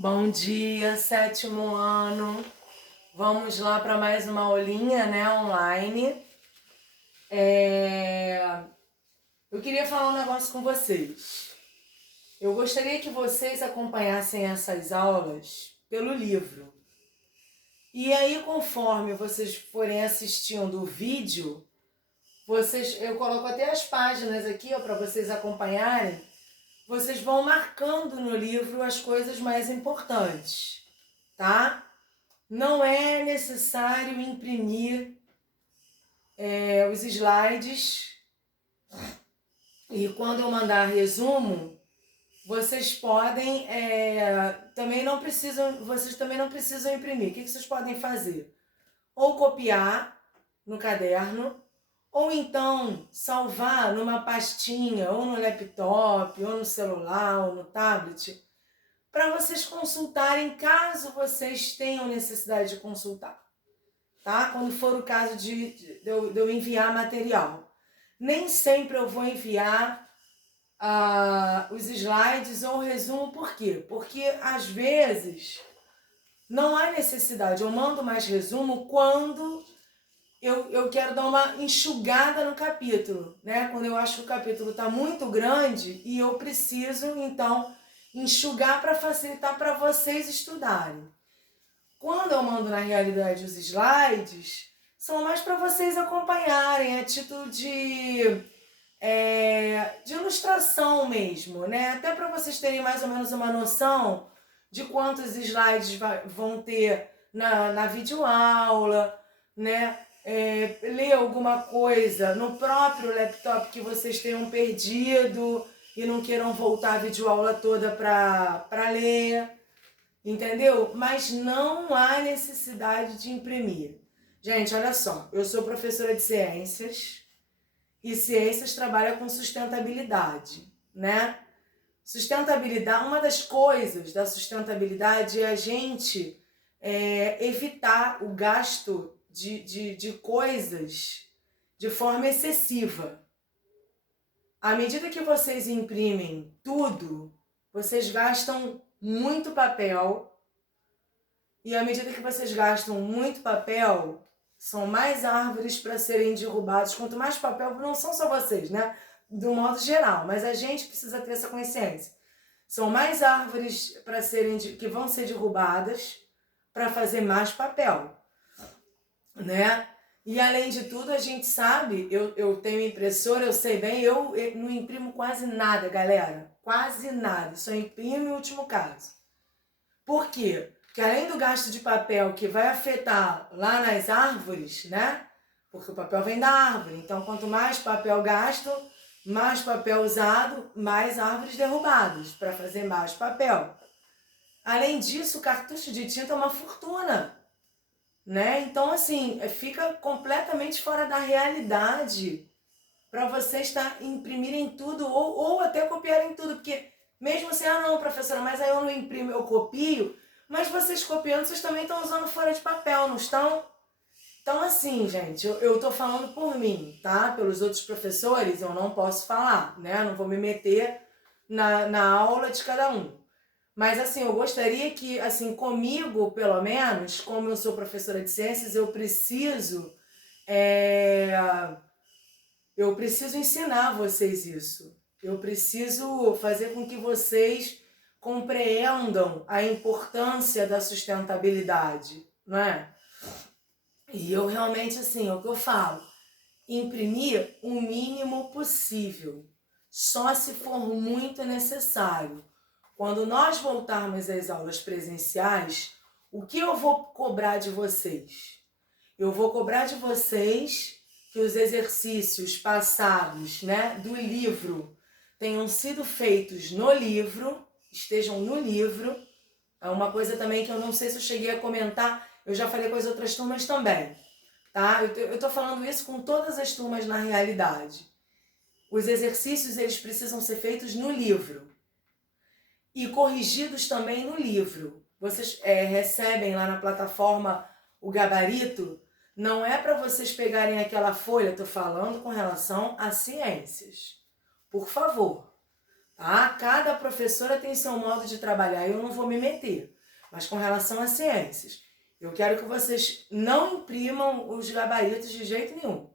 Bom dia, sétimo ano. Vamos lá para mais uma aulinha, né, online. Eu queria falar um negócio com vocês. Eu gostaria que vocês acompanhassem essas aulas pelo livro. E aí, conforme vocês forem assistindo o vídeo, eu coloco até as páginas aqui, para vocês acompanharem. Vocês vão marcando no livro as coisas mais importantes, tá? Não é necessário imprimir os slides, e quando eu mandar resumo, vocês podem vocês também não precisam imprimir. O que vocês podem fazer? Ou copiar no caderno, ou então salvar numa pastinha, ou no laptop, ou no celular, ou no tablet, para vocês consultarem caso vocês tenham necessidade de consultar, tá? Quando for o caso de eu enviar material. Nem sempre eu vou enviar os slides ou o resumo, por quê? Porque às vezes não há necessidade, eu mando mais resumo quando eu quero dar uma enxugada no capítulo, né? Quando eu acho que o capítulo está muito grande e eu preciso, então, enxugar para facilitar para vocês estudarem. Quando eu mando, na realidade, os slides, são mais para vocês acompanharem, a título de ilustração mesmo, né? Até para vocês terem mais ou menos uma noção de quantos slides vão ter na videoaula, né? Ler alguma coisa no próprio laptop que vocês tenham perdido e não queiram voltar a videoaula toda para ler, entendeu? Mas não há necessidade de imprimir. Gente, olha só, eu sou professora de ciências e ciências trabalha com sustentabilidade, né? Sustentabilidade, uma das coisas da sustentabilidade é a gente evitar o gasto de coisas de forma excessiva. À medida que vocês imprimem tudo, vocês gastam muito papel, e à medida que vocês gastam muito papel, são mais árvores para serem derrubadas. Quanto mais papel, não são só vocês, né? Do modo geral, mas a gente precisa ter essa consciência. São mais árvores que vão ser derrubadas para fazer mais papel, né? E além de tudo, a gente sabe, eu tenho impressora, eu sei bem, eu não imprimo quase nada, galera. Quase nada, só imprimo em último caso. Por quê? Porque além do gasto de papel que vai afetar lá nas árvores, né? Porque o papel vem da árvore. Então, quanto mais papel gasto, mais papel usado, mais árvores derrubadas para fazer mais papel. Além disso, o cartucho de tinta é uma fortuna, né? Então, assim, fica completamente fora da realidade para vocês imprimirem tudo ou até copiarem tudo. Porque mesmo assim, não, professora, mas aí eu não imprimo, eu copio. Mas vocês copiando, vocês também estão usando folha de papel, não estão? Então, assim, gente, eu tô falando por mim, tá? Pelos outros professores, eu não posso falar, né? Não vou me meter na aula de cada um. Mas, assim, eu gostaria que, assim, comigo, pelo menos, como eu sou professora de ciências, eu preciso ensinar vocês isso. Eu preciso fazer com que vocês compreendam a importância da sustentabilidade, não é? E eu realmente, assim, é o que eu falo, imprimir o mínimo possível, só se for muito necessário. Quando nós voltarmos às aulas presenciais, o que eu vou cobrar de vocês? Eu vou cobrar de vocês que os exercícios passados, né, do livro tenham sido feitos no livro, estejam no livro. É uma coisa também que eu não sei se eu cheguei a comentar, eu já falei com as outras turmas também, tá? Eu tô falando isso com todas as turmas na realidade. Os exercícios, eles precisam ser feitos no livro e corrigidos também no livro. Vocês recebem lá na plataforma o gabarito. Não é para vocês pegarem aquela folha, tô falando com relação a ciências. Por favor, tá? Cada professora tem seu modo de trabalhar e eu não vou me meter. Mas com relação às ciências, eu quero que vocês não imprimam os gabaritos de jeito nenhum.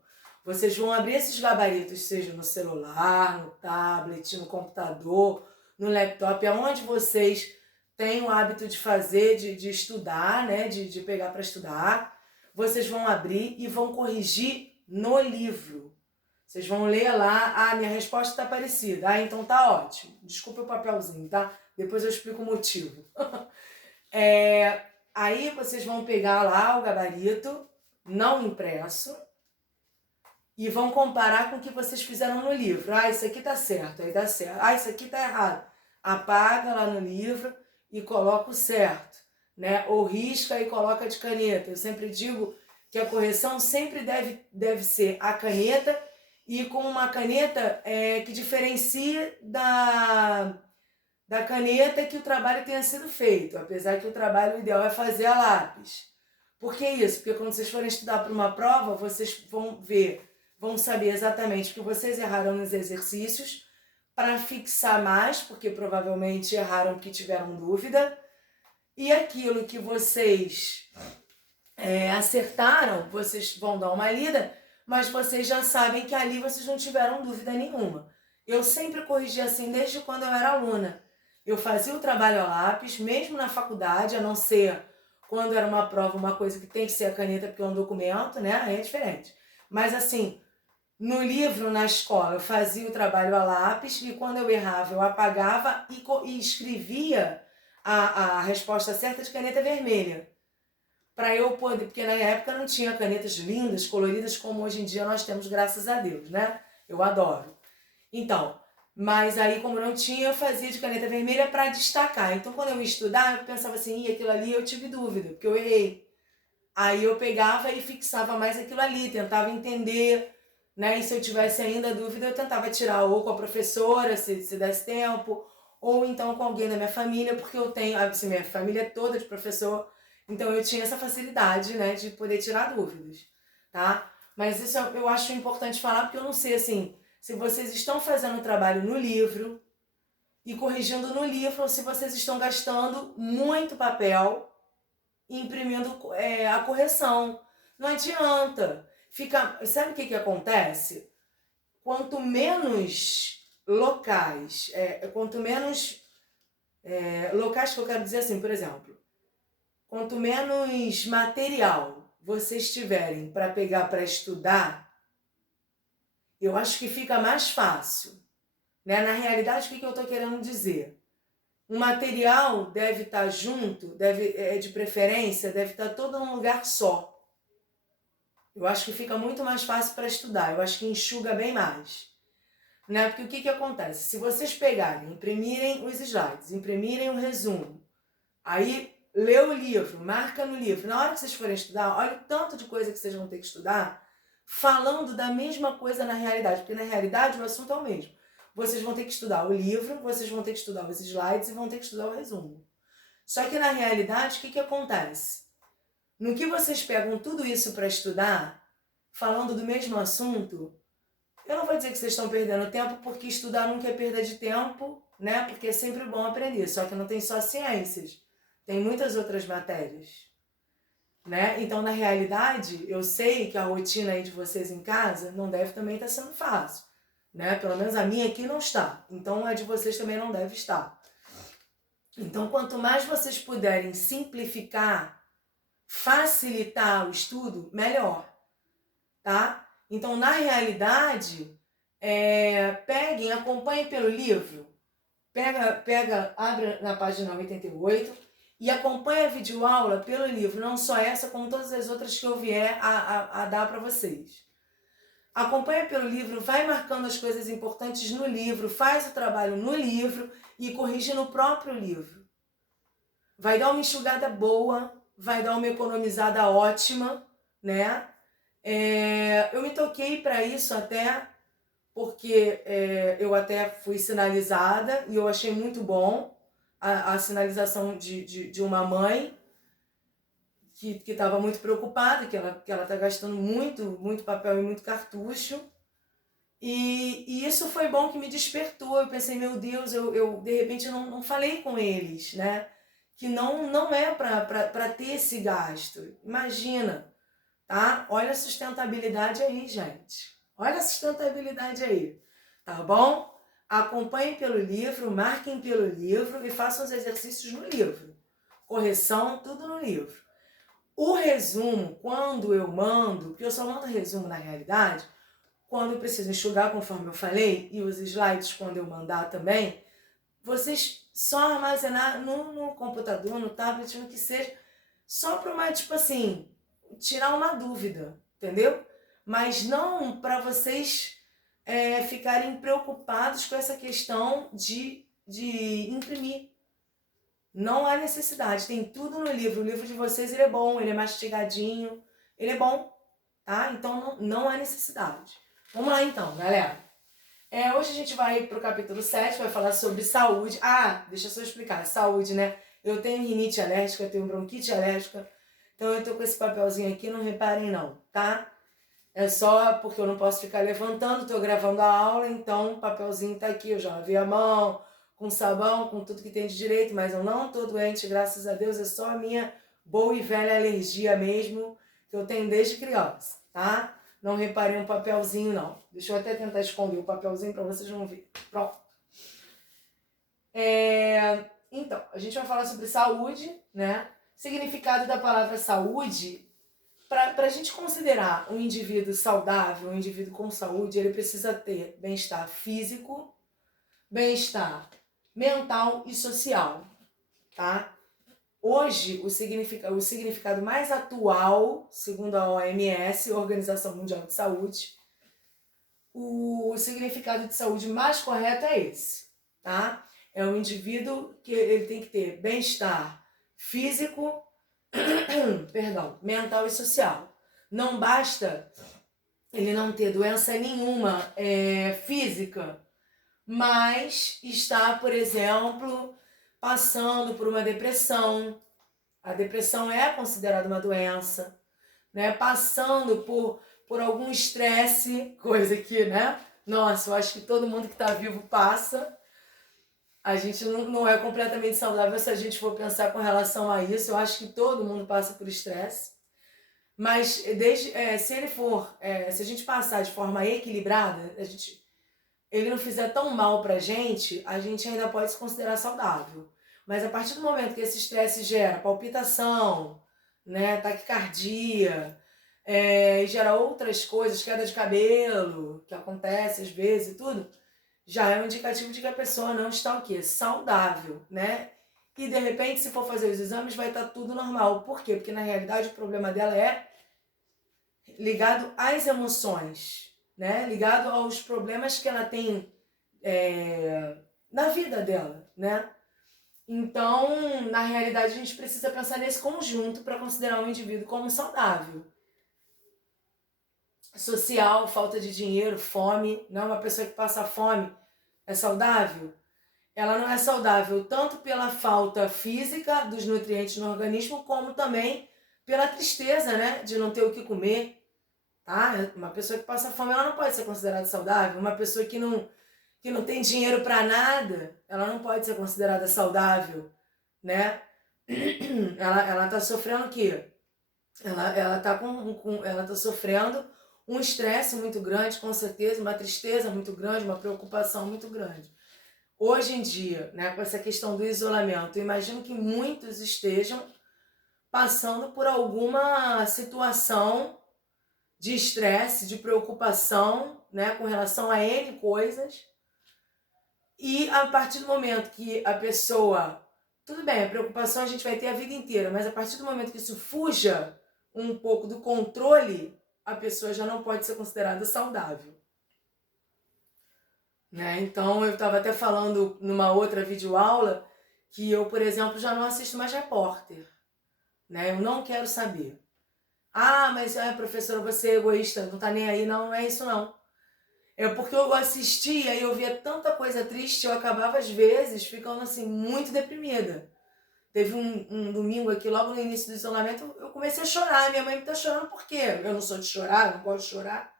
Vocês vão abrir esses gabaritos, seja no celular, no tablet, no computador, no laptop, aonde vocês têm o hábito de fazer, de estudar, né? De pegar para estudar. Vocês vão abrir e vão corrigir no livro. Vocês vão ler lá, minha resposta está parecida. Então tá ótimo. Desculpa o papelzinho, tá? Depois eu explico o motivo. Aí vocês vão pegar lá o gabarito, não impresso, e vão comparar com o que vocês fizeram no livro. Isso aqui tá certo, aí dá certo. Isso aqui tá errado. Apaga lá no livro e coloca o certo, né? Ou risca e coloca de caneta. Eu sempre digo que a correção sempre deve ser a caneta e com uma caneta que diferencia da caneta que o trabalho tenha sido feito, apesar que o trabalho ideal é fazer a lápis. Por que isso? Porque quando vocês forem estudar para uma prova, vocês vão saber exatamente o que vocês erraram nos exercícios para fixar mais, porque provavelmente erraram porque tiveram dúvida, e aquilo que vocês acertaram, vocês vão dar uma lida, mas vocês já sabem que ali vocês não tiveram dúvida nenhuma. Eu sempre corrigi assim desde quando eu era aluna. Eu fazia o trabalho a lápis, mesmo na faculdade, a não ser quando era uma prova, uma coisa que tem que ser a caneta, porque é um documento, né? Aí é diferente. Mas assim, no livro, na escola, eu fazia o trabalho a lápis e quando eu errava, eu apagava e escrevia a resposta certa de caneta vermelha. Para eu poder, porque na época não tinha canetas lindas, coloridas, como hoje em dia nós temos, graças a Deus, né? Eu adoro. Então, mas aí como não tinha, eu fazia de caneta vermelha para destacar. Então quando eu ia estudar, eu pensava assim, aquilo ali eu tive dúvida, porque eu errei. Aí eu pegava e fixava mais aquilo ali, tentava entender, né? E se eu tivesse ainda dúvida, eu tentava tirar ou com a professora, se desse tempo, ou então com alguém da minha família, porque eu tenho, assim, minha família é toda de professor, então eu tinha essa facilidade, né, de poder tirar dúvidas, tá? Mas isso eu acho importante falar, porque eu não sei, assim, se vocês estão fazendo o trabalho no livro e corrigindo no livro, ou se vocês estão gastando muito papel e imprimindo a correção. Não adianta. Sabe o que acontece? Quanto menos locais, locais que eu quero dizer assim, por exemplo, quanto menos material vocês tiverem para pegar para estudar, eu acho que fica mais fácil, né? Na realidade, o que eu estou querendo dizer? O material deve estar junto, de preferência, deve estar todo num lugar só. Eu acho que fica muito mais fácil para estudar, eu acho que enxuga bem mais. Né? Porque o que acontece? Se vocês pegarem, imprimirem os slides, imprimirem o resumo, aí lê o livro, marca no livro, na hora que vocês forem estudar, olha o tanto de coisa que vocês vão ter que estudar, falando da mesma coisa na realidade, porque na realidade o assunto é o mesmo. Vocês vão ter que estudar o livro, vocês vão ter que estudar os slides e vão ter que estudar o resumo. Só que na realidade, o que acontece? No que vocês pegam tudo isso para estudar, falando do mesmo assunto, eu não vou dizer que vocês estão perdendo tempo, porque estudar nunca é perda de tempo, né? Porque é sempre bom aprender, só que não tem só ciências, tem muitas outras matérias, né? Então, na realidade, eu sei que a rotina aí de vocês em casa não deve também estar sendo fácil, né? Pelo menos a minha aqui não está, então a de vocês também não deve estar. Então, quanto mais vocês puderem simplificar, facilitar o estudo, melhor, tá? Então, na realidade, peguem, acompanhem pelo livro, abre na página 88 e acompanhe a videoaula pelo livro, não só essa, como todas as outras que eu vier a dar para vocês. Acompanha pelo livro, vai marcando as coisas importantes no livro, faz o trabalho no livro e corrige no próprio livro. Vai dar uma enxugada boa, vai dar uma economizada ótima, né? Eu me toquei para isso até, porque eu até fui sinalizada e eu achei muito bom a sinalização de uma mãe que estava muito preocupada, que ela está gastando muito papel e muito cartucho. E isso foi bom que me despertou. Eu pensei, meu Deus, eu de repente não falei com eles, né? Que não é para ter esse gasto. Imagina, tá? Olha a sustentabilidade aí, gente. Olha a sustentabilidade aí, tá bom? Acompanhem pelo livro, marquem pelo livro e façam os exercícios no livro. Correção, tudo no livro. O resumo, quando eu mando, porque eu só mando resumo na realidade, quando eu preciso enxugar, conforme eu falei, e os slides quando eu mandar também, vocês só armazenar no computador, no tablet, no que seja, só para uma, tipo assim, tirar uma dúvida, entendeu? Mas não para vocês ficarem preocupados com essa questão de imprimir. Não há necessidade, tem tudo no livro. O livro de vocês ele é bom, ele é mastigadinho, ele é bom, tá? Então não há necessidade. Vamos lá então, galera. Hoje a gente vai pro capítulo 7, vai falar sobre saúde. Ah, deixa eu só explicar, saúde, né? Eu tenho rinite alérgica, eu tenho bronquite alérgica, então eu tô com esse papelzinho aqui, não reparem não, tá? É só porque eu não posso ficar levantando, tô gravando a aula, então o papelzinho tá aqui, eu já lavei a mão, com sabão, com tudo que tem de direito, mas eu não tô doente, graças a Deus, é só a minha boa e velha alergia mesmo, que eu tenho desde criança, tá? Não reparei um papelzinho, não. Deixa eu até tentar esconder o papelzinho para vocês não verem. Pronto. Então, a gente vai falar sobre saúde, né? Significado da palavra saúde. Para a gente considerar um indivíduo saudável, um indivíduo com saúde, ele precisa ter bem-estar físico, bem-estar mental e social, tá? Hoje, o significado mais atual, segundo a OMS, Organização Mundial de Saúde, o significado de saúde mais correto é esse, tá? É um indivíduo que ele tem que ter bem-estar físico, mental e social. Não basta ele não ter doença nenhuma física, mas está, por exemplo, passando por uma depressão. A depressão é considerada uma doença, né? Passando por algum estresse, coisa que, né? Nossa, eu acho que todo mundo que está vivo passa. A gente não é completamente saudável se a gente for pensar com relação a isso. Eu acho que todo mundo passa por estresse. Mas se ele for, se a gente passar de forma equilibrada, ele não fizer tão mal pra gente, a gente ainda pode se considerar saudável. Mas a partir do momento que esse estresse gera palpitação, né, taquicardia, gera outras coisas, queda de cabelo, que acontece às vezes e tudo, já é um indicativo de que a pessoa não está o quê? Saudável, né? E de repente, se for fazer os exames, vai estar tudo normal. Por quê? Porque na realidade o problema dela é ligado às emoções, né? Ligado aos problemas que ela tem na vida dela, né? Então, na realidade, a gente precisa pensar nesse conjunto para considerar um indivíduo como saudável. Social, falta de dinheiro, fome, não é uma pessoa que passa fome, é saudável? Ela não é saudável tanto pela falta física dos nutrientes no organismo, como também pela tristeza, né, de não ter o que comer, tá? Uma pessoa que passa fome, ela não pode ser considerada saudável. Uma pessoa que não tem dinheiro para nada, ela não pode ser considerada saudável, né? Ela tá sofrendo o quê? Ela tá sofrendo um estresse muito grande, com certeza, uma tristeza muito grande, uma preocupação muito grande. Hoje em dia, né, com essa questão do isolamento, eu imagino que muitos estejam passando por alguma situação de estresse, de preocupação, né, com relação a N coisas. E a partir do momento que a pessoa... Tudo bem, a preocupação a gente vai ter a vida inteira, mas a partir do momento que isso fuja um pouco do controle, a pessoa já não pode ser considerada saudável. Né? Então, eu estava até falando numa outra videoaula que eu, por exemplo, já não assisto mais repórter. Né? Eu não quero saber. Ah, mas professora, você é egoísta, não tá nem aí. Não, não é isso não. É porque eu assistia e eu via tanta coisa triste, eu acabava às vezes ficando assim muito deprimida. Teve um domingo aqui, logo no início do isolamento, eu comecei a chorar. Minha mãe me tá chorando por quê? Eu não sou de chorar, não gosto de chorar.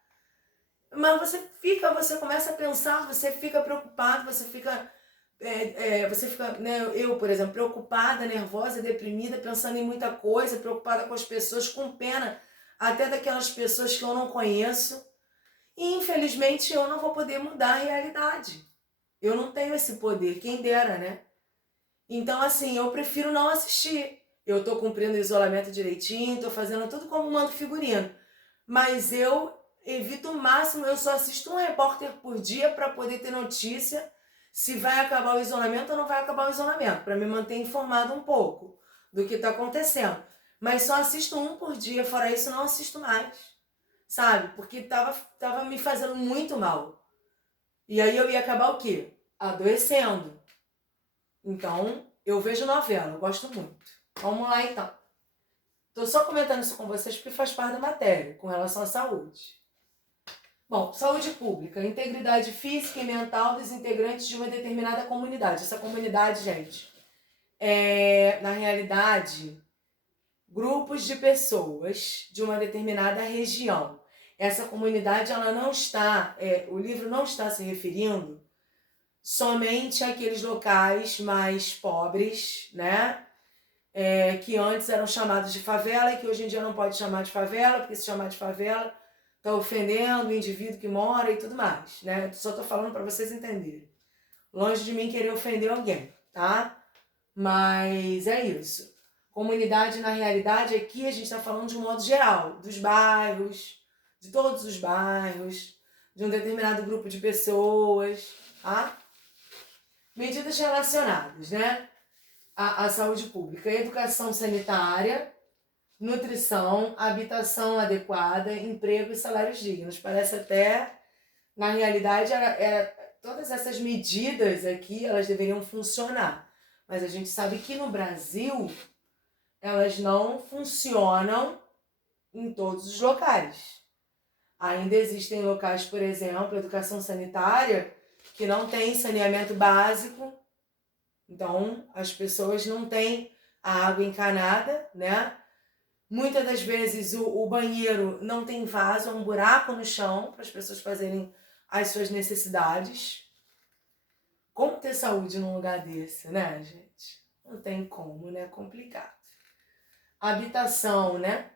Mas você começa a pensar, você fica preocupado, você fica, né, eu, por exemplo, preocupada, nervosa, deprimida, pensando em muita coisa, preocupada com as pessoas, com pena até daquelas pessoas que eu não conheço. E infelizmente eu não vou poder mudar a realidade. Eu não tenho esse poder, quem dera, né? Então, assim, eu prefiro não assistir. Eu tô cumprindo o isolamento direitinho, tô fazendo tudo como mando figurino. Mas eu evito o máximo, eu só assisto um repórter por dia para poder ter notícia se vai acabar o isolamento ou não vai acabar o isolamento, para me manter informado um pouco do que está acontecendo. Mas só assisto um por dia, fora isso não assisto mais, sabe? Porque tava me fazendo muito mal. E aí eu ia acabar o quê? Adoecendo. Então, eu vejo novela, eu gosto muito. Vamos lá então. Tô só comentando isso com vocês porque faz parte da matéria, com relação à saúde. Bom, saúde pública, integridade física e mental dos integrantes de uma determinada comunidade. Essa comunidade, gente, na realidade, grupos de pessoas de uma determinada região. Essa comunidade, ela não está, o livro não está se referindo somente àqueles locais mais pobres, né? Que antes eram chamados de favela e que hoje em dia não pode chamar de favela, porque se chamar de favela está ofendendo o indivíduo que mora e tudo mais, né? Só estou falando para vocês entenderem. Longe de mim querer ofender alguém, tá? Mas é isso. Comunidade, na realidade, aqui a gente está falando de um modo geral, dos bairros, de todos os bairros, de um determinado grupo de pessoas, tá? Medidas relacionadas, né? À saúde pública, educação sanitária, nutrição, habitação adequada, emprego e salários dignos. Parece até, na realidade, todas essas medidas aqui, elas deveriam funcionar. Mas a gente sabe que no Brasil, elas não funcionam em todos os locais. Ainda existem locais, por exemplo, educação sanitária, que não tem saneamento básico. Então, as pessoas não têm a água encanada, né? Muitas das vezes o banheiro não tem vaso, é um buraco no chão para as pessoas fazerem as suas necessidades. Como ter saúde num lugar desse, né, gente? Não tem como, né? É complicado. Habitação, né?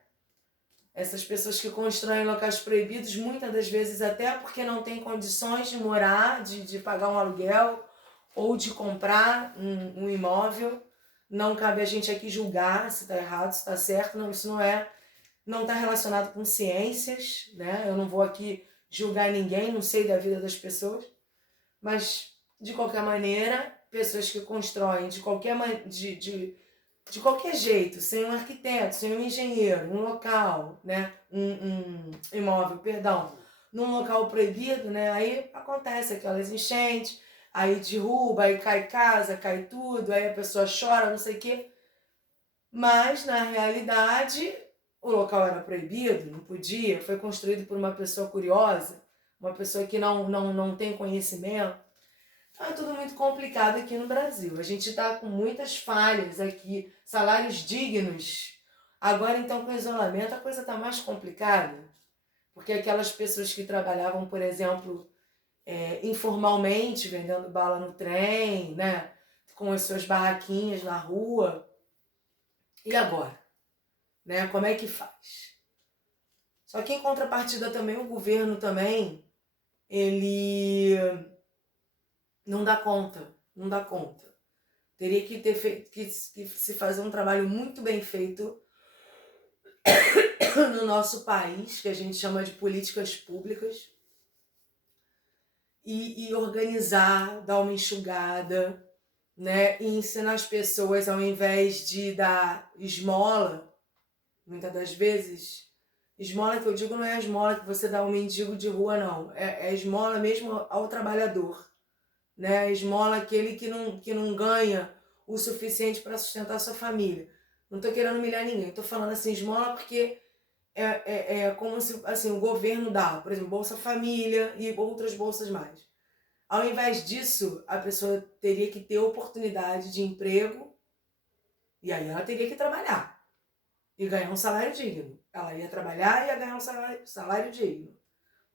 Essas pessoas que constroem locais proibidos, muitas das vezes até porque não têm condições de morar, de pagar um aluguel ou de comprar um imóvel. Não cabe a gente aqui julgar se está errado, se está certo. Não, isso não está relacionado com ciências, né? Eu não vou aqui julgar ninguém, não sei da vida das pessoas. Mas, de qualquer maneira, pessoas que constroem de qualquer jeito, sem um arquiteto, sem um engenheiro, um local, né? Um imóvel, perdão, num local proibido, né? Aí acontece aquelas enchentes, aí derruba, aí cai casa, cai tudo, aí a pessoa chora, não sei o quê. Mas, na realidade, o local era proibido, não podia, foi construído por uma pessoa curiosa, uma pessoa que não tem conhecimento. Então é tudo muito complicado aqui no Brasil. A gente está com muitas falhas aqui, salários dignos. Agora, então, com o isolamento, a coisa está mais complicada. Porque aquelas pessoas que trabalhavam, por exemplo, informalmente, vendendo bala no trem, né? Com as suas barraquinhas na rua. E agora? Né? Como é que faz? Só que em contrapartida também, o governo também, ele não dá conta, não dá conta. Teria que que se fazer um trabalho muito bem feito no nosso país, que a gente chama de políticas públicas, e organizar, dar uma enxugada, né? E ensinar as pessoas, ao invés de dar esmola, muitas das vezes, esmola que eu digo não é a esmola que você dá ao mendigo de rua, não. É esmola mesmo ao trabalhador, né? Esmola aquele que não ganha o suficiente para sustentar a sua família. Não estou querendo humilhar ninguém, estou falando assim, esmola porque é como se assim, o governo dá, por exemplo, Bolsa Família e outras bolsas mais. Ao invés disso, a pessoa teria que ter oportunidade de emprego e aí ela teria que trabalhar e ganhar um salário digno. Ela ia trabalhar e ia ganhar um salário digno,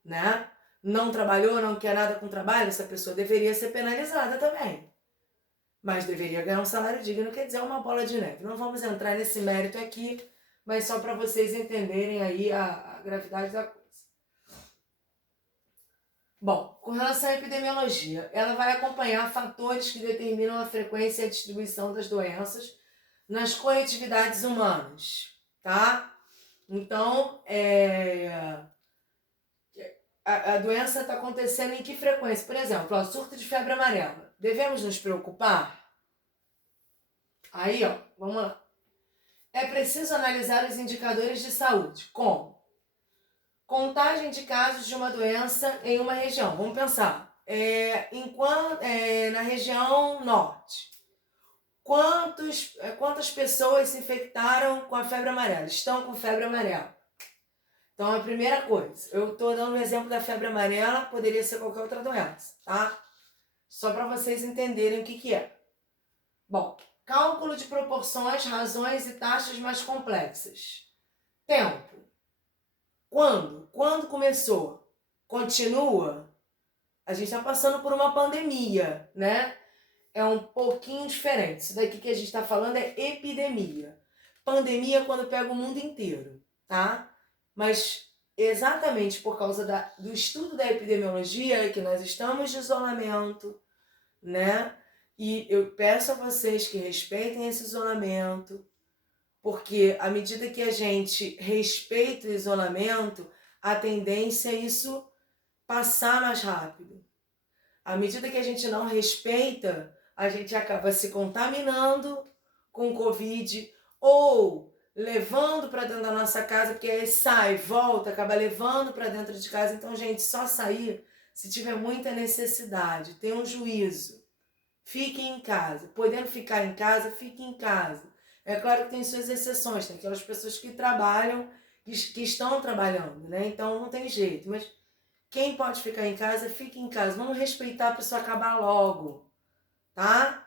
né? não trabalhou, não quer nada com trabalho, essa pessoa deveria ser penalizada também. Mas deveria ganhar um salário digno, quer dizer, uma bola de neve. Não vamos entrar nesse mérito aqui, mas só para vocês entenderem aí a gravidade da coisa. Bom, com relação à epidemiologia, ela vai acompanhar fatores que determinam a frequência e a distribuição das doenças nas coletividades humanas, tá? Então, a doença está acontecendo em que frequência? Por exemplo, ó, surto de febre amarela. Devemos nos preocupar? Aí, ó, vamos lá. É preciso analisar os indicadores de saúde. Como? Contagem de casos de uma doença em uma região. Vamos pensar. Na região norte, quantas pessoas se infectaram com a febre amarela? Estão com febre amarela. Então, a primeira coisa, eu estou dando o exemplo da febre amarela, poderia ser qualquer outra doença, tá? Só para vocês entenderem o que é. Bom, cálculo de proporções, razões e taxas mais complexas. Tempo. Quando? Quando começou? Continua? A gente está passando por uma pandemia, né? É um pouquinho diferente. Isso daqui que a gente está falando é epidemia. Pandemia é quando pega o mundo inteiro, tá? Mas exatamente por causa do estudo da epidemiologia que nós estamos de isolamento, né? E eu peço a vocês que respeitem esse isolamento, porque à medida que a gente respeita o isolamento, a tendência é isso passar mais rápido. À medida que a gente não respeita, a gente acaba se contaminando com Covid ou levando para dentro da nossa casa, porque aí sai, volta, acaba levando para dentro de casa. Então, gente, só sair se tiver muita necessidade, tenha um juízo. Fiquem em casa. Podendo ficar em casa, fiquem em casa. É claro que tem suas exceções, tem aquelas pessoas que trabalham, que estão trabalhando, né? Então não tem jeito. Mas quem pode ficar em casa, fique em casa. Vamos respeitar a pessoa acabar logo, tá?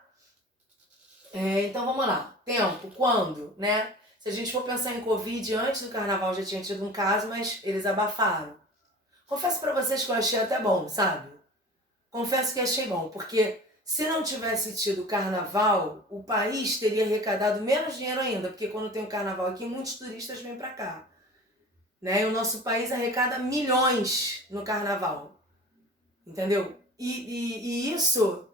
Então vamos lá. Tempo, quando, né? Se a gente for pensar em Covid, antes do carnaval já tinha tido um caso, mas eles abafaram. Confesso pra vocês que eu achei até bom, sabe? Confesso que achei bom, porque se não tivesse tido carnaval, o país teria arrecadado menos dinheiro ainda, porque quando tem o carnaval aqui, muitos turistas vêm pra cá, né? E o nosso país arrecada milhões no carnaval, entendeu? E isso,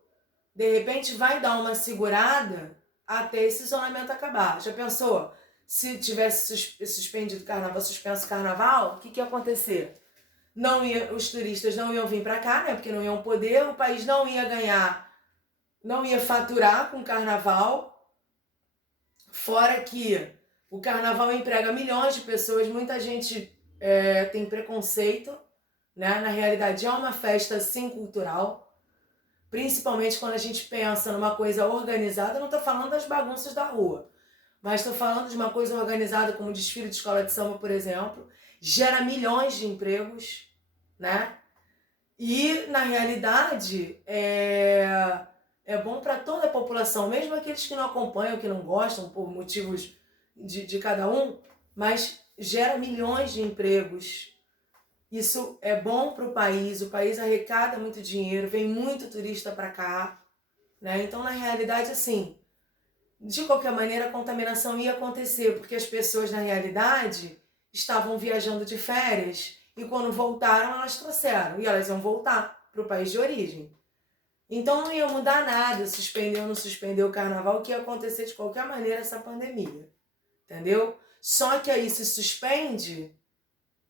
de repente, vai dar uma segurada até esse isolamento acabar. Já pensou? Se tivesse suspendido o carnaval, suspenso o carnaval, o que ia acontecer? Os turistas não iam vir para cá, né? Porque não iam poder, o país não ia ganhar, não ia faturar com o carnaval. Fora que o carnaval emprega milhões de pessoas, muita gente tem preconceito, né? Na realidade é uma festa sim cultural, principalmente quando a gente pensa numa coisa organizada. Não estou falando das bagunças da rua, mas estou falando de uma coisa organizada como o desfile de escola de samba, por exemplo, gera milhões de empregos, né? E, na realidade, é bom para toda a população, mesmo aqueles que não acompanham, que não gostam, por motivos de cada um, mas gera milhões de empregos. Isso é bom para o país arrecada muito dinheiro, vem muito turista para cá, né? Então, na realidade, assim, de qualquer maneira, a contaminação ia acontecer, porque as pessoas, na realidade, estavam viajando de férias e quando voltaram, elas trouxeram. E elas iam voltar para o país de origem. Então não ia mudar nada, suspender ou não suspender o carnaval, que ia acontecer de qualquer maneira essa pandemia. Entendeu? Só que aí se suspende,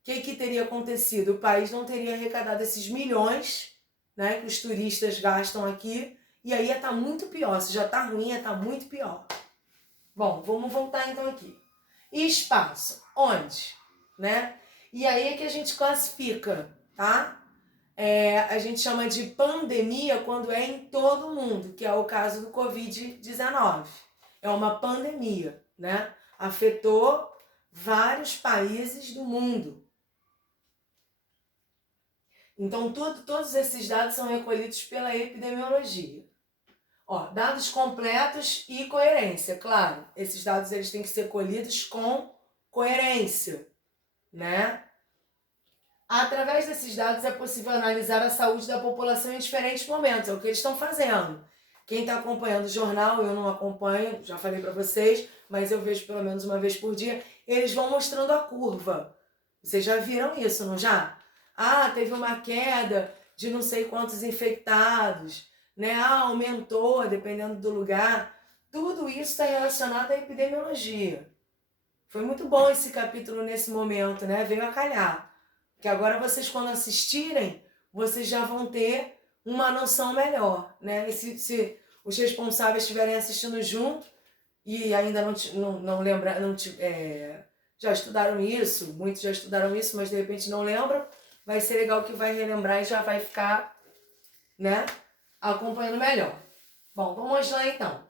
o que teria acontecido? O país não teria arrecadado esses milhões, né, que os turistas gastam aqui, e aí ia estar muito pior. Se já está ruim, ia estar muito pior. Bom, vamos voltar então aqui. E espaço? Onde? Né? E aí é que a gente classifica, tá? A gente chama de pandemia quando é em todo o mundo, que é o caso do Covid-19. É uma pandemia, né? Afetou vários países do mundo. Então, todos esses dados são recolhidos pela epidemiologia. Ó, dados completos e coerência, claro. Esses dados eles têm que ser colhidos com coerência, né? Através desses dados é possível analisar a saúde da população em diferentes momentos, é o que eles estão fazendo. Quem está acompanhando o jornal, eu não acompanho, já falei para vocês, mas eu vejo pelo menos uma vez por dia, eles vão mostrando a curva. Vocês já viram isso, não já? Ah, teve uma queda de não sei quantos infectados, né? Ah, aumentou, dependendo do lugar. Tudo isso está relacionado à epidemiologia. Foi muito bom esse capítulo nesse momento, né? Veio a calhar. Que agora vocês, quando assistirem, vocês já vão ter uma noção melhor, né? E se os responsáveis estiverem assistindo junto e ainda não lembram, já estudaram isso, muitos já estudaram isso, mas de repente não lembram, vai ser legal que vai relembrar e já vai ficar, né, acompanhando melhor. Bom, vamos lá então.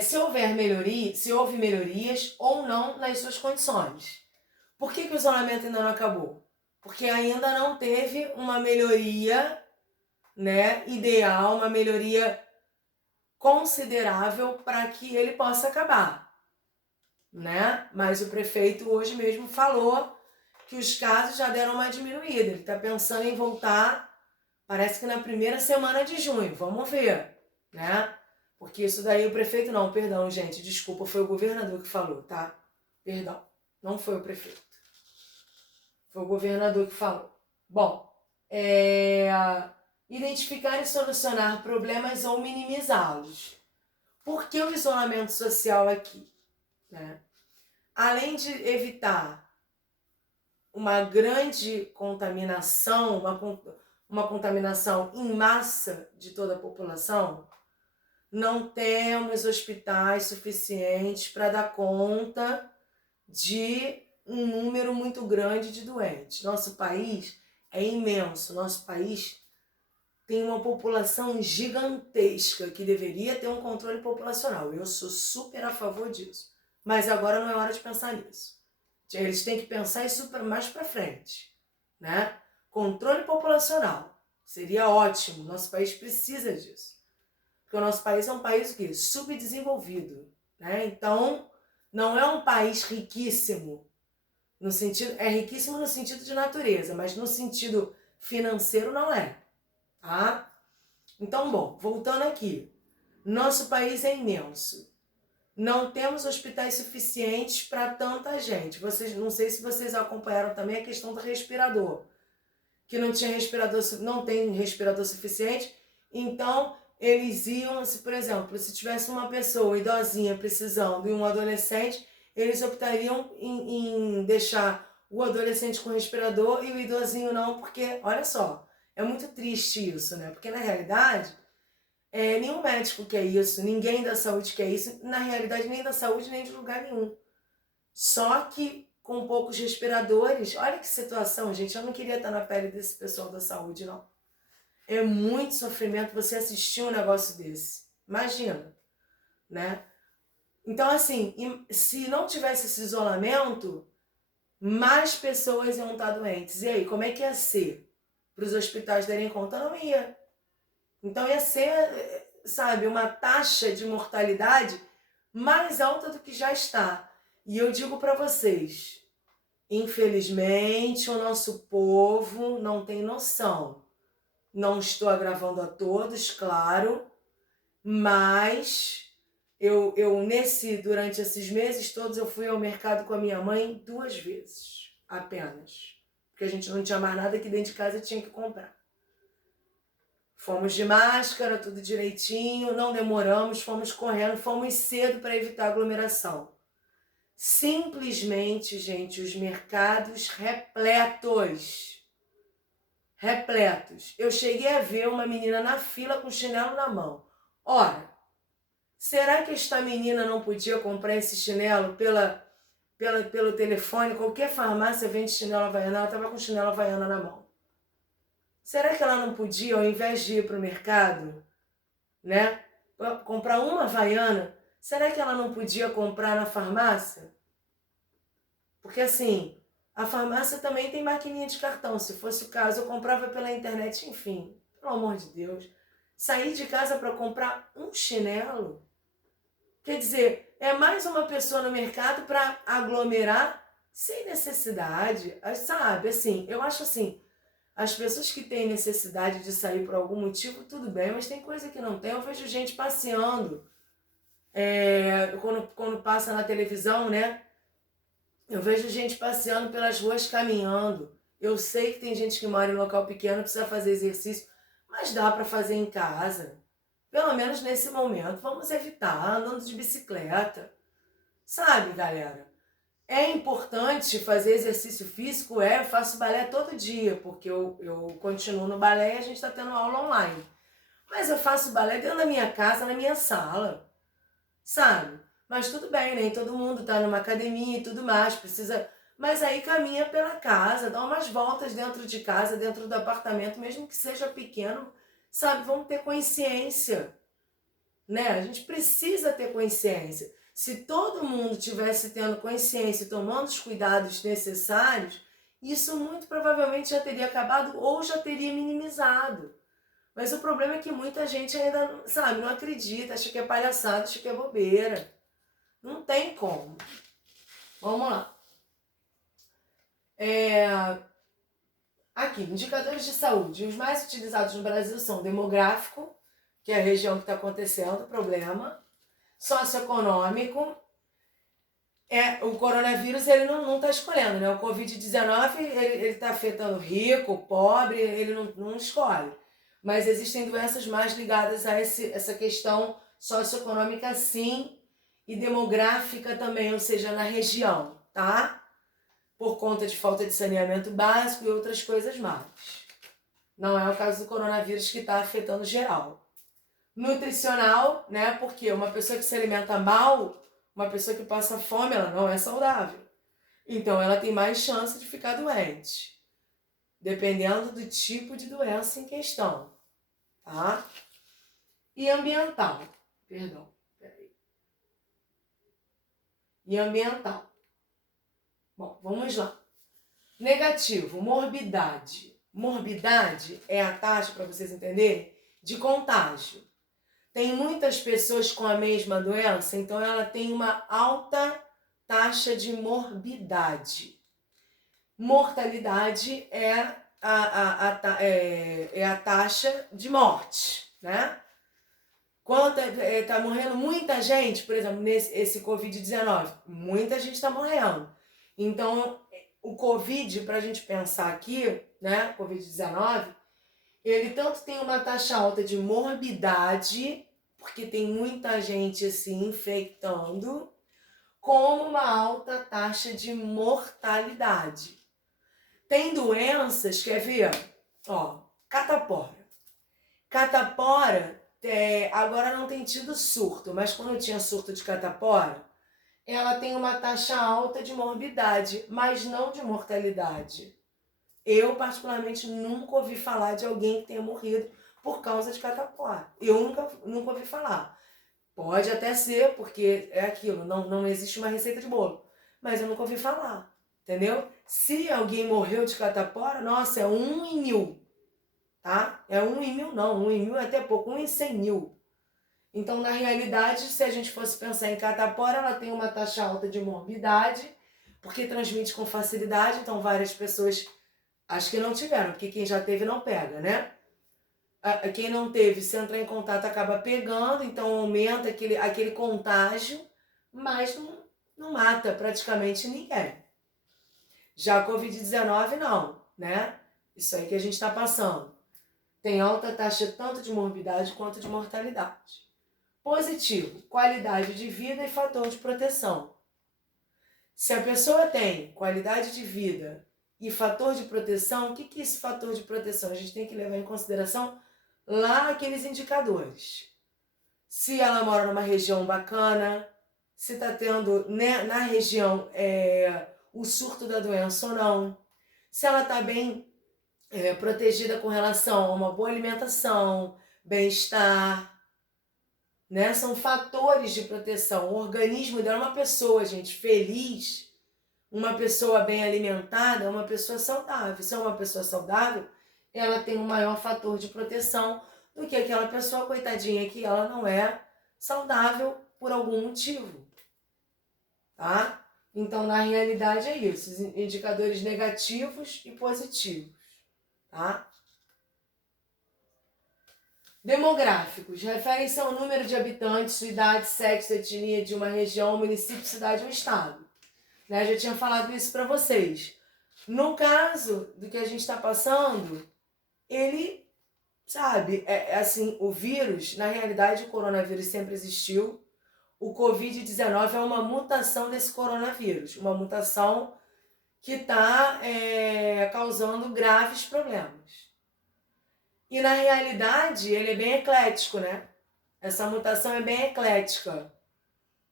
Se houve melhorias ou não nas suas condições. Por que o isolamento ainda não acabou? Porque ainda não teve uma melhoria, né, ideal, uma melhoria considerável para que ele possa acabar, né? Mas o prefeito hoje mesmo falou que os casos já deram uma diminuída. Ele está pensando em voltar, parece que na primeira semana de junho. Vamos ver, né? Porque isso daí o prefeito não, perdão, gente, desculpa, foi o governador que falou, tá? Perdão, não foi o prefeito. Foi o governador que falou. Bom, identificar e solucionar problemas ou minimizá-los. Por que o isolamento social aqui? Né? Além de evitar uma grande contaminação, uma contaminação em massa de toda a população, não temos hospitais suficientes para dar conta de um número muito grande de doentes. Nosso país é imenso, nosso país tem uma população gigantesca que deveria ter um controle populacional. Eu sou super a favor disso. Mas agora não é hora de pensar nisso. Eles têm que pensar isso mais para frente, né? Controle populacional seria ótimo. Nosso país precisa disso. Porque o nosso país é um país o quê? Subdesenvolvido, né? Então, não é um país riquíssimo. É riquíssimo no sentido de natureza, mas no sentido financeiro não é. Tá? Então, bom, voltando aqui. Nosso país é imenso. Não temos hospitais suficientes para tanta gente. Não sei se vocês acompanharam também a questão do respirador. Que não tem respirador suficiente. Então, eles iam, por exemplo, se tivesse uma pessoa idosinha precisando e um adolescente, eles optariam em deixar o adolescente com respirador e o idosinho não, porque, olha só, é muito triste isso, né? Porque, na realidade, nenhum médico quer isso, ninguém da saúde quer isso, na realidade, nem da saúde, nem de lugar nenhum. Só que com poucos respiradores, olha que situação, gente, eu não queria estar na pele desse pessoal da saúde, não. É muito sofrimento você assistir um negócio desse. Imagina, né? Então, assim, se não tivesse esse isolamento, mais pessoas iam estar doentes. E aí, como é que ia ser? Para os hospitais darem conta? Não ia. Então ia ser, sabe, uma taxa de mortalidade mais alta do que já está. E eu digo para vocês, infelizmente o nosso povo não tem noção. Não estou agravando a todos, claro, mas durante esses meses todos eu fui ao mercado com a minha mãe 2 vezes, apenas. Porque a gente não tinha mais nada aqui dentro de casa e tinha que comprar. Fomos de máscara, tudo direitinho, não demoramos, fomos correndo, fomos cedo para evitar aglomeração. Simplesmente, gente, os mercados repletos. Repletos. Eu cheguei a ver uma menina na fila com chinelo na mão. Ora, será que esta menina não podia comprar esse chinelo pelo telefone? Qualquer farmácia vende chinelo havaiana, ela estava com chinelo havaiana na mão. Será que ela não podia, ao invés de ir para o mercado, né, comprar uma havaiana, será que ela não podia comprar na farmácia? Porque assim, a farmácia também tem maquininha de cartão. Se fosse o caso, eu comprava pela internet, enfim. Pelo amor de Deus. Sair de casa para comprar um chinelo? Quer dizer, é mais uma pessoa no mercado para aglomerar sem necessidade, sabe? Assim, eu acho assim, as pessoas que têm necessidade de sair por algum motivo, tudo bem, mas tem coisa que não tem. Eu vejo gente passeando, quando passa na televisão, né? Eu vejo gente passeando pelas ruas caminhando. Eu sei que tem gente que mora em local pequeno, precisa fazer exercício, mas dá para fazer em casa. Pelo menos nesse momento, vamos evitar andando de bicicleta. Sabe, galera? É importante fazer exercício físico, eu faço balé todo dia, porque eu continuo no balé e a gente está tendo aula online. Mas eu faço balé dentro da minha casa, na minha sala, sabe? Mas tudo bem, nem todo mundo tá numa academia e tudo mais, precisa... Mas aí caminha pela casa, dá umas voltas dentro de casa, dentro do apartamento, mesmo que seja pequeno, sabe? Vamos ter consciência, né? A gente precisa ter consciência. Se todo mundo tivesse tendo consciência e tomando os cuidados necessários, isso muito provavelmente já teria acabado ou já teria minimizado. Mas o problema é que muita gente ainda, sabe, não acredita, acha que é palhaçada, acha que é bobeira. Não tem como. Vamos lá. Aqui, indicadores de saúde. Os mais utilizados no Brasil são demográfico, que é a região que está acontecendo o problema, socioeconômico. O coronavírus ele não está escolhendo, né? O Covid-19 ele está afetando rico, pobre, ele não escolhe. Mas existem doenças mais ligadas a essa questão socioeconômica, sim, e demográfica também, ou seja, na região, tá? Por conta de falta de saneamento básico e outras coisas mais. Não é o caso do coronavírus que está afetando geral. Nutricional, né? Porque uma pessoa que se alimenta mal, uma pessoa que passa fome, ela não é saudável. Então, ela tem mais chance de ficar doente, dependendo do tipo de doença em questão, tá? E ambiental, perdão, peraí. E ambiental. Bom, vamos lá. Negativo, morbidade. Morbidade é a taxa, para vocês entenderem, de contágio. Tem muitas pessoas com a mesma doença, então ela tem uma alta taxa de morbidade. Mortalidade é a taxa de morte, né? Quando tá morrendo muita gente, por exemplo, esse Covid-19, muita gente está morrendo. Então, o Covid, para a gente pensar aqui, né, Covid-19, ele tanto tem uma taxa alta de morbidade, porque tem muita gente se infectando, como uma alta taxa de mortalidade. Tem doenças, quer ver? Ó, catapora. Catapora, agora não tem tido surto, mas quando tinha surto de catapora, ela tem uma taxa alta de morbidade, mas não de mortalidade. Eu, particularmente, nunca ouvi falar de alguém que tenha morrido por causa de catapora. Eu nunca ouvi falar. Pode até ser, porque é aquilo, não existe uma receita de bolo. Mas eu nunca ouvi falar, entendeu? Se alguém morreu de catapora, nossa, é 1 em 1000, tá? É 1 em 1000 não, 1 em 1000 é até pouco, 1 em 100 mil. Então, na realidade, se a gente fosse pensar em catapora, ela tem uma taxa alta de morbidade, porque transmite com facilidade, então várias pessoas... Acho que não tiveram, porque quem já teve não pega, né? Quem não teve, se entrar em contato, acaba pegando, então aumenta aquele contágio, mas não mata praticamente ninguém. Já a Covid-19 não, né? Isso aí que a gente está passando. Tem alta taxa tanto de morbidade quanto de mortalidade. Positivo, qualidade de vida e fator de proteção. Se a pessoa tem qualidade de vida e fator de proteção, o que é esse fator de proteção? A gente tem que levar em consideração lá aqueles indicadores. Se ela mora numa região bacana, se está tendo, né, na região o surto da doença ou não, se ela está bem protegida com relação a uma boa alimentação, bem-estar, né? São fatores de proteção. O organismo dela é uma pessoa, gente, feliz. Uma pessoa bem alimentada é uma pessoa saudável. Se é uma pessoa saudável, ela tem um maior fator de proteção do que aquela pessoa, coitadinha, que ela não é saudável por algum motivo, tá? Então, na realidade, é isso. Indicadores negativos e positivos, tá? Demográficos. Referem-se ao número de habitantes, idade, sexo, etnia de uma região, município, cidade ou estado. Né? Eu já tinha falado isso para vocês. No caso do que a gente está passando, ele, sabe, assim, o vírus, na realidade, o coronavírus sempre existiu. O Covid-19 é uma mutação desse coronavírus, uma mutação que está causando graves problemas. E na realidade, ele é bem eclético, né? Essa mutação é bem eclética.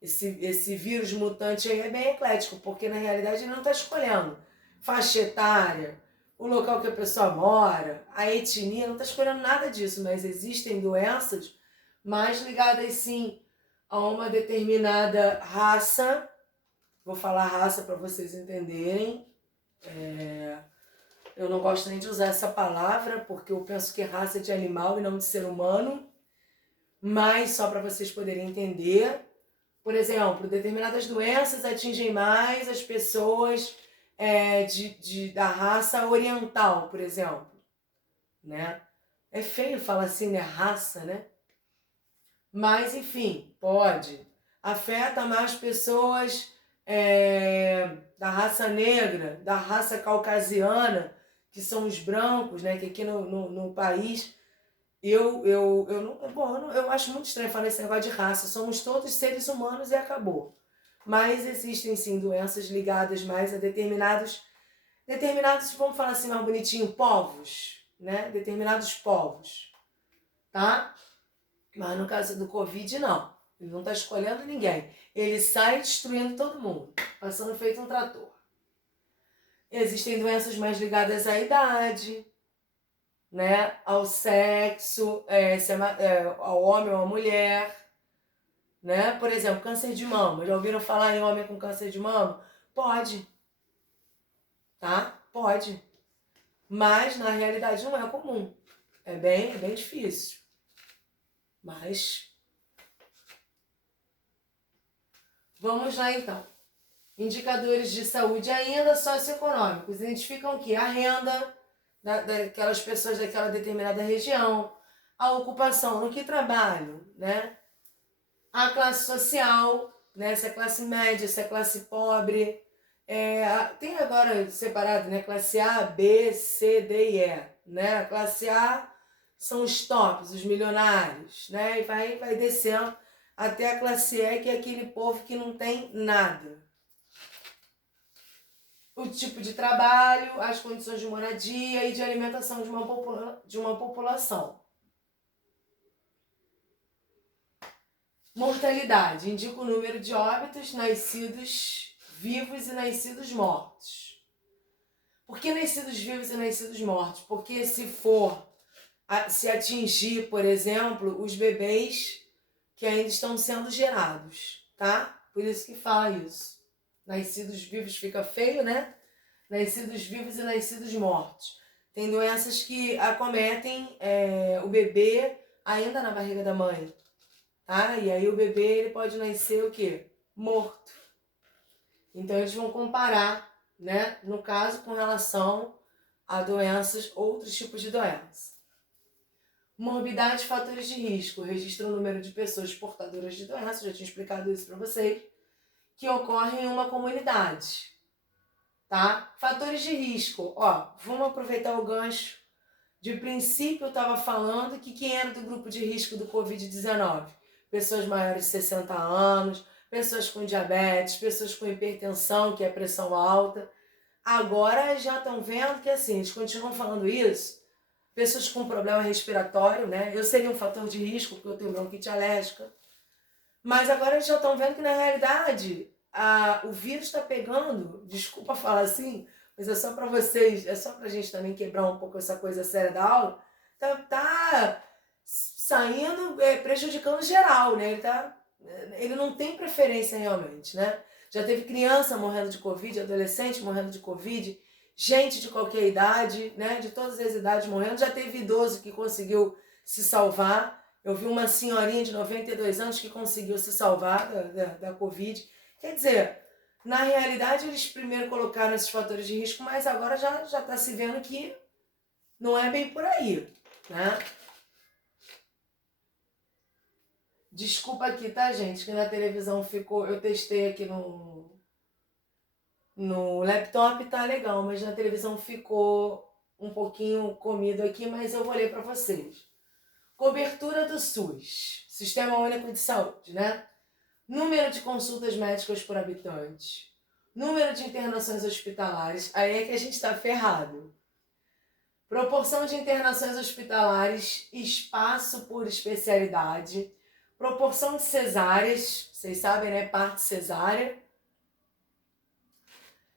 Esse vírus mutante aí é bem eclético, porque na realidade ele não está escolhendo faixa etária, o local que a pessoa mora, a etnia, não está escolhendo nada disso, mas existem doenças mais ligadas sim a uma determinada raça. Vou falar raça para vocês entenderem. Eu não gosto nem de usar essa palavra, porque eu penso que raça é de animal e não de ser humano, mas só para vocês poderem entender. Por exemplo, determinadas doenças atingem mais as pessoas da raça oriental, por exemplo. Né? É feio falar assim, né? Raça, né? Mas, enfim, pode. Afeta mais pessoas da raça negra, da raça caucasiana, que são os brancos, né? Que aqui no país, eu acho muito estranho falar esse negócio de raça. Somos todos seres humanos e acabou. Mas existem, sim, doenças ligadas mais a determinados, vamos falar assim mais bonitinho, povos, né? Determinados povos, tá? Mas no caso do Covid, não. Ele não está escolhendo ninguém. Ele sai destruindo todo mundo, passando feito um trator. Existem doenças mais ligadas à idade, né? Ao sexo, ao homem ou à mulher. Né? Por exemplo, câncer de mama. Já ouviram falar em homem com câncer de mama? Pode. Tá? Pode. Mas na realidade não é comum. É bem difícil. Mas vamos lá então. Indicadores de saúde ainda socioeconômicos. Identificam que a renda daquelas pessoas daquela determinada região, a ocupação no que trabalham, né? A classe social, né? Se é classe média, se é classe pobre. Tem agora separado, né? Classe A, B, C, D e E. Né? A classe A são os tops, os milionários, né? E vai descendo até a classe E, que é aquele povo que não tem nada. O tipo de trabalho, as condições de moradia e de alimentação de uma população. Mortalidade indica o número de óbitos, nascidos vivos e nascidos mortos. Por que nascidos vivos e nascidos mortos? Porque se atingir, por exemplo, os bebês que ainda estão sendo gerados, tá? Por isso que fala isso. Nascidos vivos fica feio, né? Nascidos vivos e nascidos mortos. Tem doenças que acometem o bebê ainda na barriga da mãe, tá? E aí o bebê ele pode nascer o quê? Morto. Então eles vão comparar, né? No caso, com relação a doenças, outros tipos de doença. Morbidade e fatores de risco. Registra o número de pessoas portadoras de doença, já tinha explicado isso para vocês, que ocorrem em uma comunidade. Tá? Fatores de risco. Ó, vamos aproveitar o gancho. De princípio, eu estava falando que quem era do grupo de risco do Covid-19? Pessoas maiores de 60 anos, pessoas com diabetes, pessoas com hipertensão, que é pressão alta. Agora já estão vendo que assim, eles continuam falando isso. Pessoas com problema respiratório, né? Eu seria um fator de risco, porque eu tenho bronquite alérgica. Mas agora eles já estão vendo que na realidade o vírus está pegando, desculpa falar assim, mas é só para vocês, é só para a gente também quebrar um pouco essa coisa séria da aula, tá saindo, prejudicando geral, né? Ele não tem preferência realmente, né? Já teve criança morrendo de Covid, adolescente morrendo de Covid, gente de qualquer idade, né? De todas as idades morrendo, já teve idoso que conseguiu se salvar. Eu vi uma senhorinha de 92 anos que conseguiu se salvar da Covid. Quer dizer, Na realidade, eles primeiro colocaram esses fatores de risco, mas agora já está se vendo que não é bem por aí, né? Desculpa aqui, tá, gente? Que na televisão ficou... Eu testei aqui no laptop, tá legal, mas na televisão ficou um pouquinho comido aqui, mas eu vou ler para vocês. Cobertura do SUS, Sistema Único de Saúde, né? Número de consultas médicas por habitante. Número de internações hospitalares. Aí é que a gente tá ferrado. Proporção de internações hospitalares, espaço por especialidade. Proporção de cesáreas, vocês sabem, né? Parte cesárea.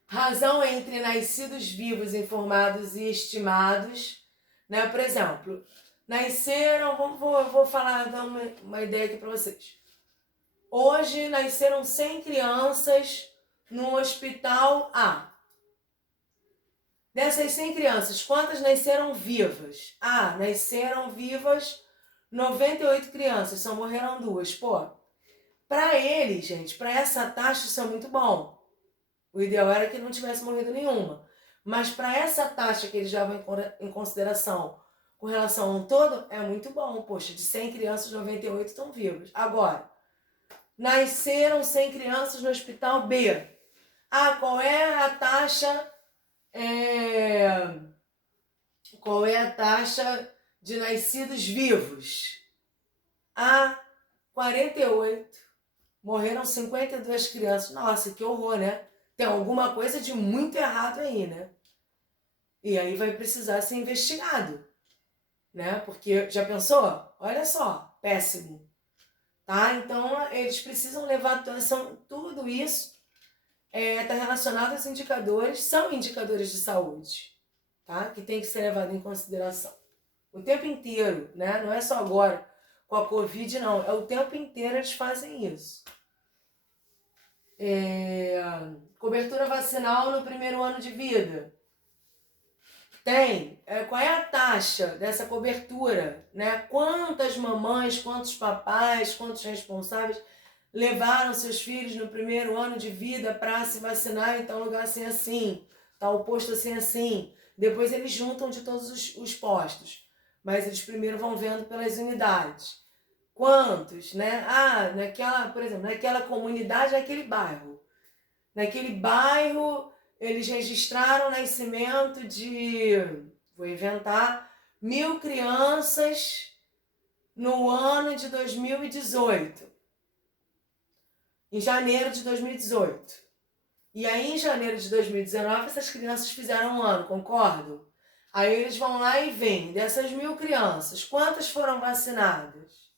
Razão entre nascidos vivos informados e estimados, né? Por exemplo, nasceram, vou falar, dar uma ideia aqui para vocês. Hoje nasceram 100 crianças no hospital A. Dessas 100 crianças, quantas nasceram vivas? Ah, nasceram vivas 98 crianças, só morreram 2. Pô, para eles, gente, para essa taxa isso é muito bom. O ideal era que não tivesse morrido nenhuma. Mas para essa taxa que eles levam em consideração com relação a um todo, é muito bom. Poxa, de 100 crianças, 98 estão vivas. Agora, nasceram 100 crianças no hospital B. Ah, qual é a taxa... Qual é a taxa de nascidos vivos? Ah, 48. Morreram 52 crianças. Nossa, que horror, né? Tem alguma coisa de muito errado aí, né? E aí vai precisar ser investigado, né? Porque, já pensou? Olha só, péssimo. Tá? Então, eles precisam levar atenção, tudo isso está relacionado aos indicadores, são indicadores de saúde, tá? Que tem que ser levado em consideração. O tempo inteiro, né? Não é só agora com a Covid, não. É o tempo inteiro eles fazem isso. Cobertura vacinal no primeiro ano de vida. Tem. Qual é a taxa dessa cobertura? Né? Quantas mamães, quantos papais, quantos responsáveis levaram seus filhos no primeiro ano de vida para se vacinar em tal lugar assim, tal posto assim. Depois eles juntam de todos os postos, mas eles primeiro vão vendo pelas unidades. Quantos, né? Ah, por exemplo, naquela comunidade, naquele bairro. Naquele bairro, eles registraram o nascimento de, vou inventar, 1.000 crianças no ano de 2018. Em janeiro de 2018. E aí, em janeiro de 2019, essas crianças fizeram um ano, concordam? Aí eles vão lá e veem, dessas 1.000 crianças, quantas foram vacinadas?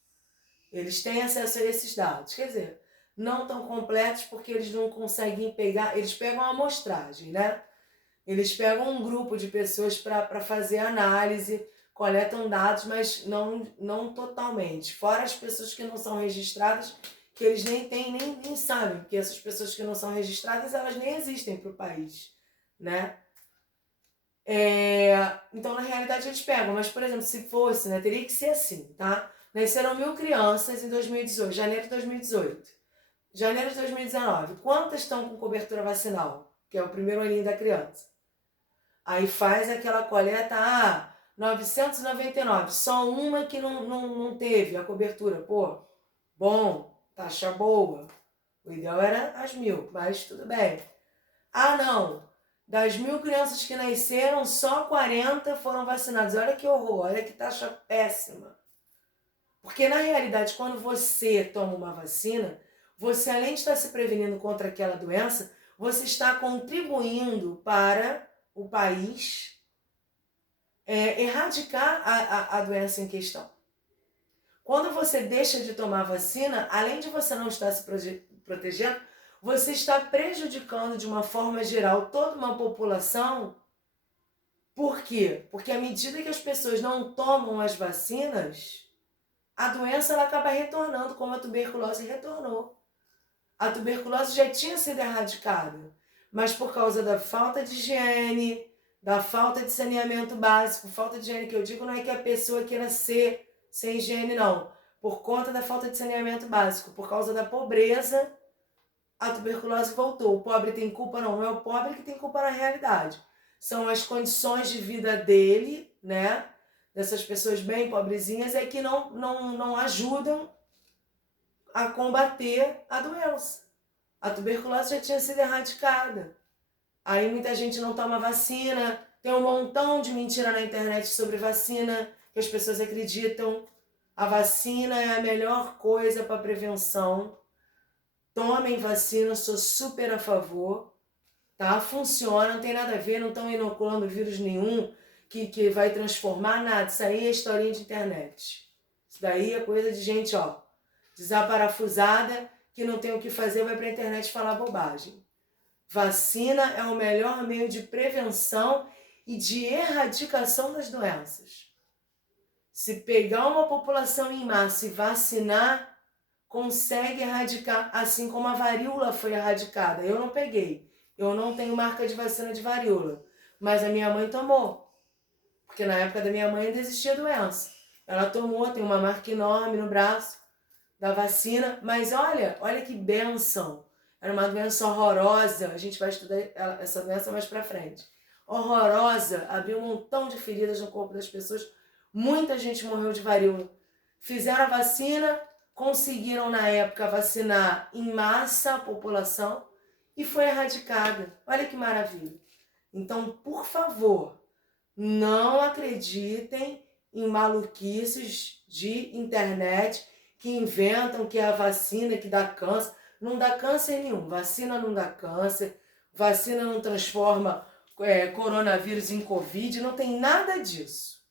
Eles têm acesso a esses dados. Quer dizer, não tão completos porque eles não conseguem pegar, eles pegam a amostragem, né? Eles pegam um grupo de pessoas para fazer análise, coletam dados, mas não totalmente. Fora as pessoas que não são registradas, que eles nem sabem, porque essas pessoas que não são registradas, elas nem existem para o país, né? Então, na realidade, eles pegam, mas, por exemplo, se fosse, né, teria que ser assim, tá? Nasceram 1.000 crianças em 2018, janeiro de 2018. Janeiro de 2019, quantas estão com cobertura vacinal? Que é o primeiro aninho da criança. Aí faz aquela coleta, 999, só uma que não teve a cobertura. Pô, bom, taxa boa. O ideal era as 1.000, mas tudo bem. Ah, não, das 1.000 crianças que nasceram, só 40 foram vacinadas. Olha que horror, olha que taxa péssima. Porque, na realidade, quando você toma uma vacina, você, além de estar se prevenindo contra aquela doença, você está contribuindo para o país erradicar a doença em questão. Quando você deixa de tomar vacina, além de você não estar se protegendo, você está prejudicando de uma forma geral toda uma população. Por quê? Porque à medida que as pessoas não tomam as vacinas, a doença ela acaba retornando, como a tuberculose retornou. A tuberculose já tinha sido erradicada, mas por causa da falta de higiene, da falta de saneamento básico, falta de higiene que eu digo não é que a pessoa queira ser sem higiene, não. Por conta da falta de saneamento básico, por causa da pobreza, a tuberculose voltou. O pobre tem culpa? Não é o pobre que tem culpa na realidade. São as condições de vida dele, né? Dessas pessoas bem pobrezinhas, é que não ajudam a combater a doença. A tuberculose já tinha sido erradicada. Aí muita gente não toma vacina, tem um montão de mentira na internet sobre vacina, que as pessoas acreditam. A vacina é a melhor coisa para prevenção. Tomem vacina, sou super a favor, tá? Funciona, não tem nada a ver, não estão inoculando vírus nenhum que vai transformar nada. Isso aí é historinha de internet. Isso daí é coisa de gente, ó, desaparafusada, que não tem o que fazer, vai pra internet falar bobagem. Vacina é o melhor meio de prevenção e de erradicação das doenças. Se pegar uma população em massa e vacinar, consegue erradicar, assim como a varíola foi erradicada. Eu não peguei, eu não tenho marca de vacina de varíola, mas a minha mãe tomou, porque na época da minha mãe ainda existia doença. Ela tomou, tem uma marca enorme no braço da vacina, mas olha que bênção. Era uma doença horrorosa, a gente vai estudar essa doença mais pra frente. Horrorosa, abriu um montão de feridas no corpo das pessoas, muita gente morreu de varíola. Fizeram a vacina, conseguiram na época vacinar em massa a população e foi erradicada. Olha que maravilha. Então, por favor, não acreditem em maluquices de internet que inventam que é a vacina que dá câncer. Não dá câncer nenhum. Vacina não dá câncer. Vacina não transforma coronavírus em Covid. Não tem nada disso.